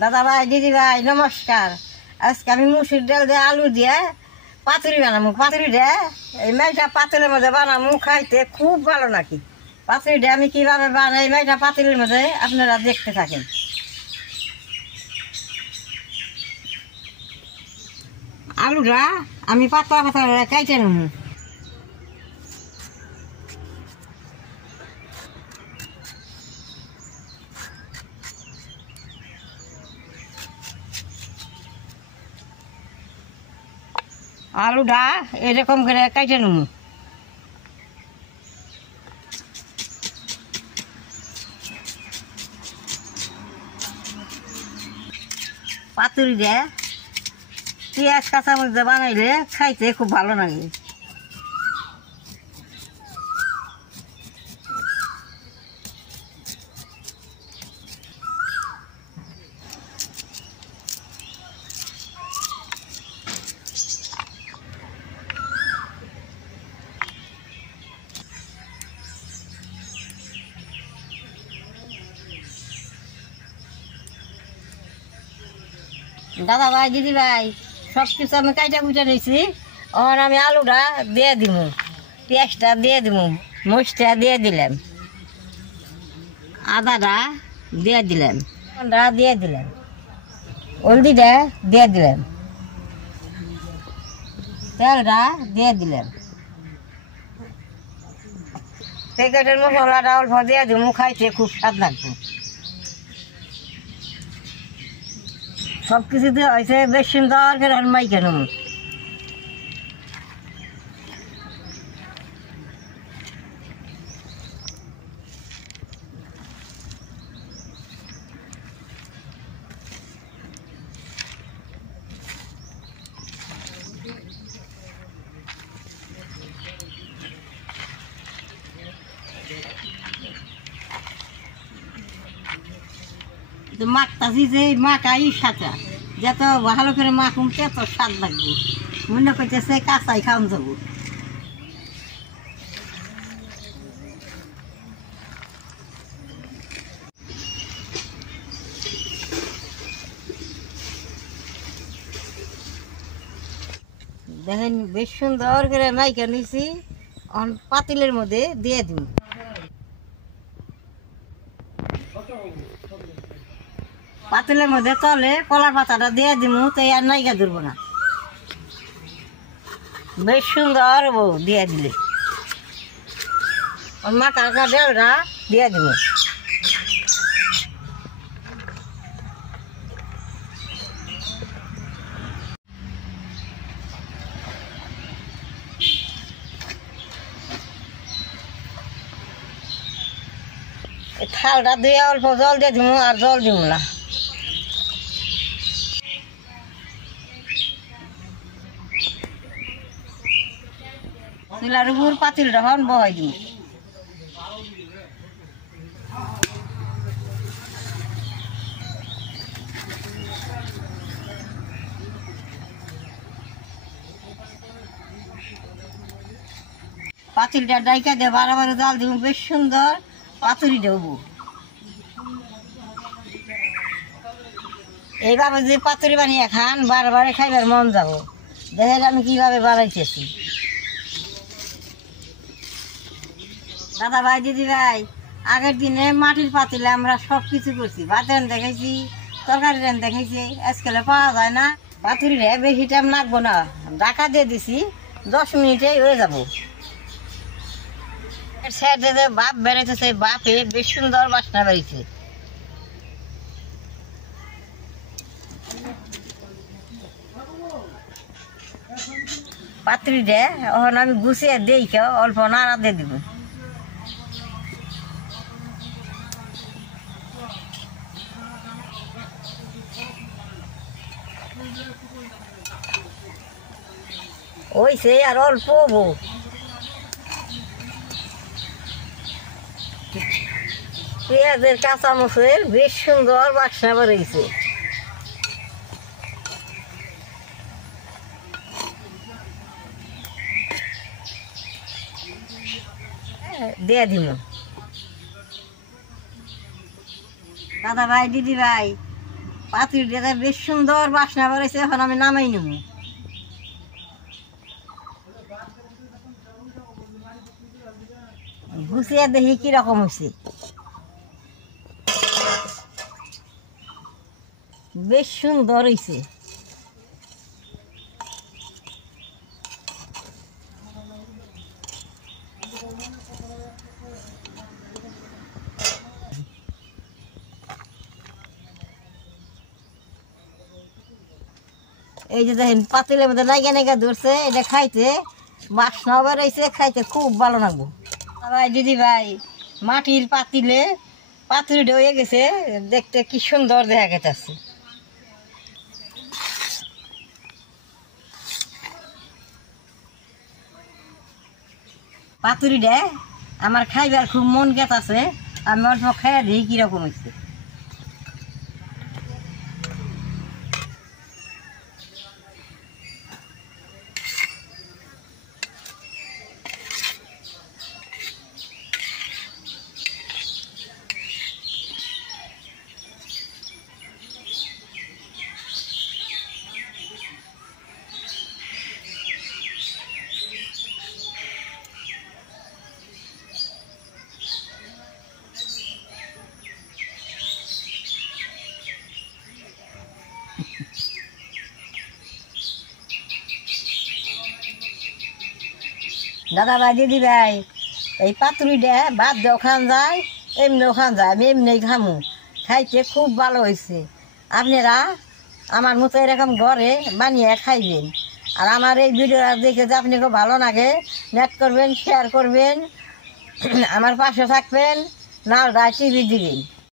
দাদা ভাই দিদি ভাই নমস্কার। আজকে আমি মুসুর ডাল দিয়ে আলু দিয়ে পাতুরি বানাবো। পাতুরি দিয়ে এই মাইটা পাতুলের মধ্যে বানাবো, খাইতে খুব ভালো নাকি। পাতুরি দিয়ে আমি কীভাবে বানাই মাইটা পাতুলির মধ্যে আপনারা দেখতে থাকেন। আলুটা আমি পাতলা পাতলা কাইটে নেব। আলুটা এরকম করে কাইটে নেব। পাতুরি দিয়ে পেঁয়াজ কাঁচামরিচ বানাইলে খাইতে খুব ভালো লাগে। দাদা ভাই দিদি ভাই সব কিছু আমি কাইটা কুইটা নিয়েছি। আর আমি আলুটা দিয়ে দিব, পেঁয়াজটা দিয়ে দিব, মরিচটা দিয়ে দিলাম, আদাটা দিয়ে দিলাম, দিয়ে দিলাম, হলদিটা দিয়ে দিলাম, তেলটা দিয়ে দিলাম, প্যাকেটের মশলাটা অল্প দিয়ে দিব, খাইতে খুব স্বাদ লাগবে। সব কিছু দিয়ে হয়েছে বেশ সুন্দর করে মাই কেন। মাখতাছি যে মাখাই সাঁচা যত ভালো করে মাখুন তত স্বাদ লাগবে। মনে করতেছে কাঁচাই খাওয়ান যাব। দেখেন বেশ সুন্দর করে মাইকা নিছি, পাতিলের মধ্যে দিয়ে দিন। পাতিলের মধ্যে তলে কলার পাতাটা দিয়ে দিব, তো আর নাইকা ধরবো না। বেশ সুন্দর দিয়ে দিলে মাথা ডালটা দিয়ে দিব। থালটা দিয়ে অল্প জল দিয়ে দিব, আর জল দিব না। চুলার উপর পাতিলটা হন বহাই দিই। পাতিলটা ডাইকা দিয়ে বারবার জাল দিব, বেশ সুন্দর পাতুরি দেব। এইভাবে যে পাতুরি বানিয়ে খান বারবার খাইবার মন যাব। দেখেন আমি কিভাবে বানাইতেছি। দাদা ভাই দিদি ভাই আগের দিনে মাটির পাতিলে আমরা সব কিছু করছি, ভাত রান দেখাইছি, তরকারি রান দেখাইছি। আজকালে পাওয়া যায় না। পাতুরি রে বেশি টাইম লাগবো না, ঢাকা দিয়ে দিছি, 10 মিনিটে হয়ে যাব। সাইডে যে বাপ বেড়াইতেছে, বাপে বেশ সুন্দর বাসনা বেরিয়েছে। পাতুরি রে এখন আমি গুছিয়ে দিই, অল্প নাড়া দিয়ে দিব। ওইছে আর অল্প হবো। পেঁয়াজের কাঁচামরিচের বেশ সুন্দর বাসনা বেরিয়েছে। দিয়ে দিব। দাদা ভাই দিদি ভাই পাতুরিটা বেশ সুন্দর বাসনা বেরোইছে, এখন আমি নামাই নেব। গুছিয়ে দেখি কিরকম হয়েছে। বেশ সুন্দর হয়েছে। এই যে দেখেন পাতিলের মধ্যে নাইগা নাইগা ধরছে, এটা খাইতে বাসনা বেরোইছে, খাইতে খুব ভালো লাগবো। ভাই দিদি ভাই, মাটির পাতিলে পাতুরিটা হয়ে গেছে, দেখতে কি সুন্দর দেখা গেছে। পাতুরিটা আমার খাইবার খুব মন গেছে, আমি অল্প খাইয়া দিই কিরকম হয়েছে। দাদা ভাই দিদি ভাই, এই পাতুরিটা ভাত দেও খান যায়, এমনিও খান যায়, আমি এমনি খামু, খাইতে খুব ভালো হয়েছে। আপনারা আমার মতো এরকম ঘরে বানিয়ে খাইবেন। আর আমার এই ভিডিওটা দেখে যে আপনাকে ভালো লাগে, নেট করবেন, শেয়ার করবেন, আমার পাশে থাকবেন, নাল টিভি দিবেন।